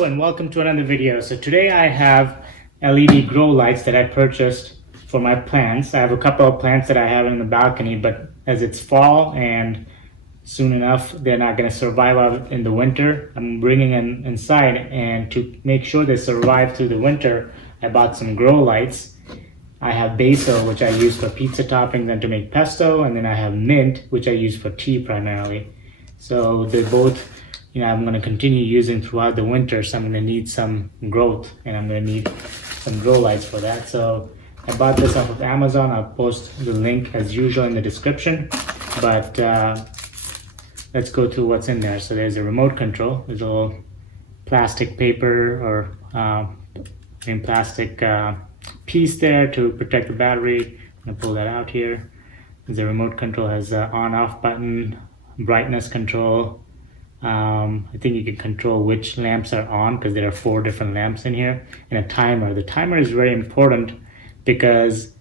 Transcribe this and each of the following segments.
Hello and welcome to another video. So today I have LED grow lights that I purchased for my plants. I have a couple of plants that I have in the balcony, but as it's fall and soon enough they're not going to survive out in the winter, I'm bringing them inside, and to make sure they survive through the winter, I bought some grow lights. I have basil, which I use for pizza toppings and to make pesto, and then I have mint, which I use for tea primarily. So they're both, I'm going to continue using throughout the winter, so I'm going to need some growth and I'm going to need some grow lights for that. So I bought this off of Amazon. I'll post the link as usual in the description, but let's go through what's in there. So there's a remote control. There's a little plastic paper or plastic piece there to protect the battery. I'm going to pull that out here. The remote control has an on-off button, brightness control. I think you can control which lamps are on because there are 4 different lamps in here, and a timer. The timer is very important because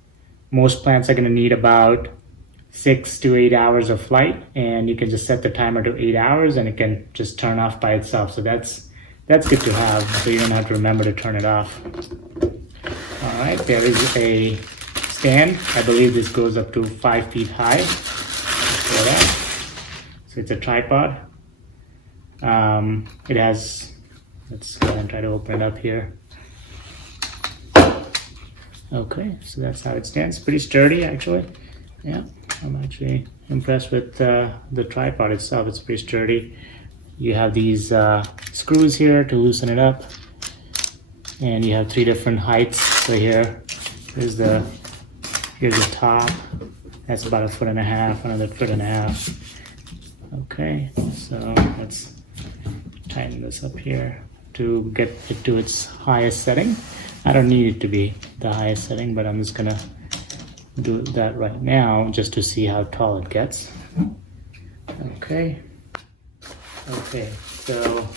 most plants are going to need about 6 to 8 hours of light, and you can just set the timer to 8 hours and it can just turn off by itself. So that's good to have, so you don't have to remember to turn it off. All right, there is a stand. I believe this goes up to 5 feet high. So it's a tripod. It has, let's go ahead and try to open it up here. Okay, so that's how it stands. Pretty sturdy, actually. Yeah, I'm actually impressed with the tripod itself. It's pretty sturdy. You have these screws here to loosen it up, and you have 3 different heights. So here's the top. That's about 1.5 feet, another 1.5 feet. Okay, so let's tighten this up here to get it to its highest setting. I don't need it to be the highest setting, but I'm just gonna do that right now just to see how tall it gets. Okay, so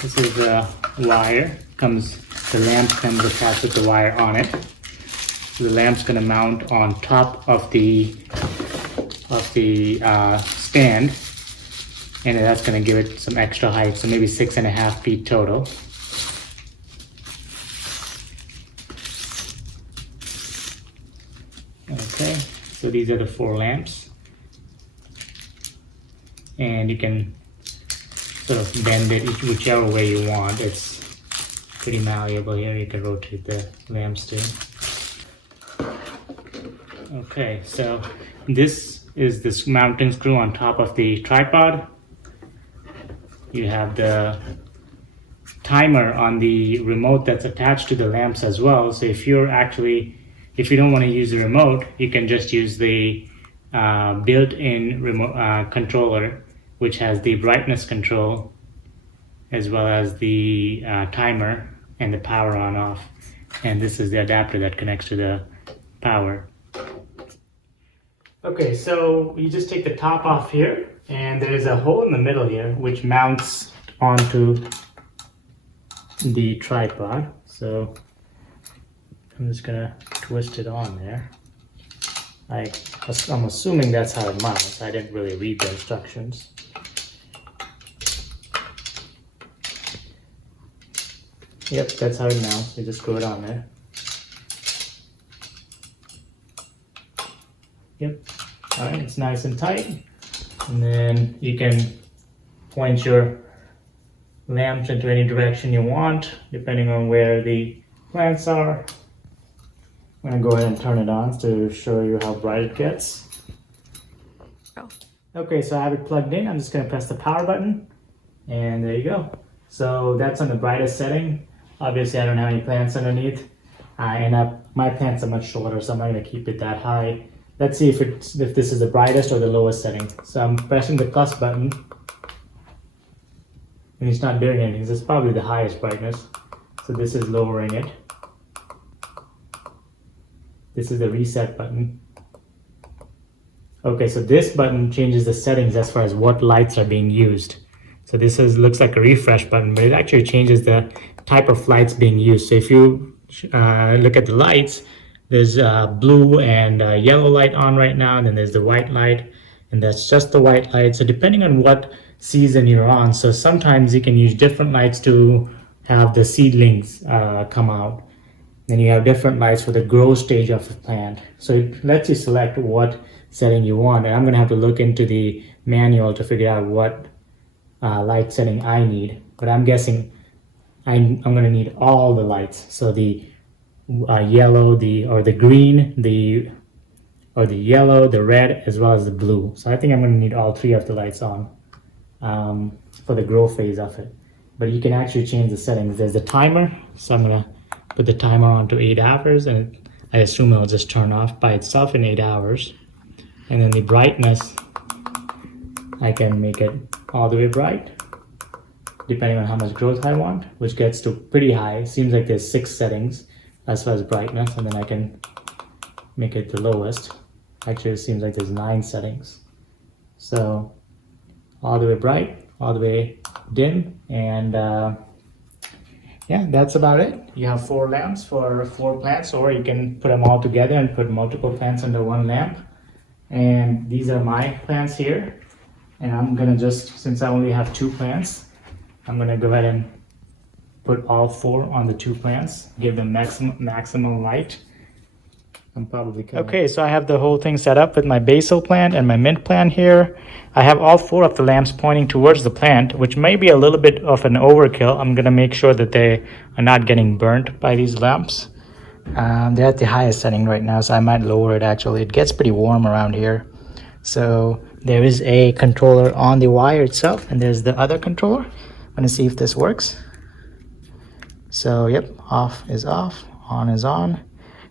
this is the wire. The lamp comes attached with the wire on it. So the lamp's gonna mount on top of the stand, and that's going to give it some extra height, so maybe 6.5 feet total. Okay, so these are the 4 lamps, and you can sort of bend it whichever way you want. It's pretty malleable here. You can rotate the lamps too. Okay, so this is this mounting screw on top of the tripod. You have the timer on the remote that's attached to the lamps as well. So if you don't want to use the remote, you can just use the built-in remote controller, which has the brightness control as well as the timer and the power on off. And this is the adapter that connects to the power. Okay, so you just take the top off here, and there is a hole in the middle here which mounts onto the tripod. So I'm just gonna twist it on there. I'm assuming that's how it mounts. I didn't really read the instructions. Yep, that's how it mounts. You just screw it on there. Yep. All right, it's nice and tight. And then you can point your lamps into any direction you want, depending on where the plants are. I'm gonna go ahead and turn it on to show you how bright it gets. Oh. Okay, so I have it plugged in. I'm just gonna press the power button, and there you go. So that's on the brightest setting. Obviously, I don't have any plants underneath, my plants are much shorter, so I'm not gonna keep it that high. Let's see if this is the brightest or the lowest setting. So I'm pressing the plus button, and it's not doing anything. This is probably the highest brightness. So this is lowering it. This is the reset button. Okay, so this button changes the settings as far as what lights are being used. So this looks like a refresh button, but it actually changes the type of lights being used. So if you look at the lights, there's blue and yellow light on right now, and then there's the white light, and that's just the white light. So depending on what season you're on. So sometimes you can use different lights to have the seedlings come out. Then you have different lights for the growth stage of the plant. So it lets you select what setting you want. And I'm gonna have to look into the manual to figure out what light setting I need. But I'm guessing I'm gonna need all the lights. So the yellow, the green, the yellow, the red, as well as the blue. So I think I'm gonna need all three of the lights on for the grow phase of it. But you can actually change the settings. There's a timer, so I'm gonna put the timer on to 8 hours, and I assume it'll just turn off by itself in 8 hours. And then the brightness, I can make it all the way bright, depending on how much growth I want, which gets to pretty high. It seems like there's 6 settings as far as brightness, and then I can make it the lowest. Actually, it seems like there's 9 settings. So all the way bright, all the way dim, and yeah, that's about it. You have 4 lamps for 4 plants, or you can put them all together and put multiple plants under one lamp. And these are my plants here. And I'm gonna just, since I only have 2 plants, I'm gonna go ahead and put all 4 on the 2 plants, give them maximum light. I'm probably okay, so I have the whole thing set up with my basil plant and my mint plant here. I have all 4 of the lamps pointing towards the plant, which may be a little bit of an overkill. I'm gonna make sure that they are not getting burnt by these lamps. They're at the highest setting right now, so I might lower it actually. It gets pretty warm around here. So there is a controller on the wire itself, and there's the other controller. I'm gonna see if this works. So yep, off is off, on is on.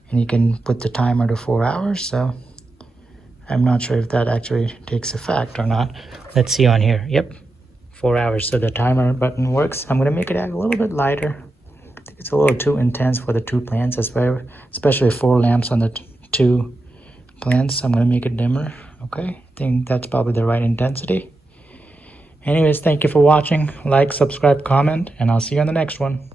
And you can put the timer to 4 hours. So I'm not sure if that actually takes effect or not. Let's see on here. Yep, 4 hours. So the timer button works. I'm gonna make it a little bit lighter. I think it's a little too intense for the 2 plants, especially 4 lamps on the 2 plants. I'm gonna make it dimmer. Okay, I think that's probably the right intensity. Anyways, thank you for watching. Like, subscribe, comment, and I'll see you on the next one.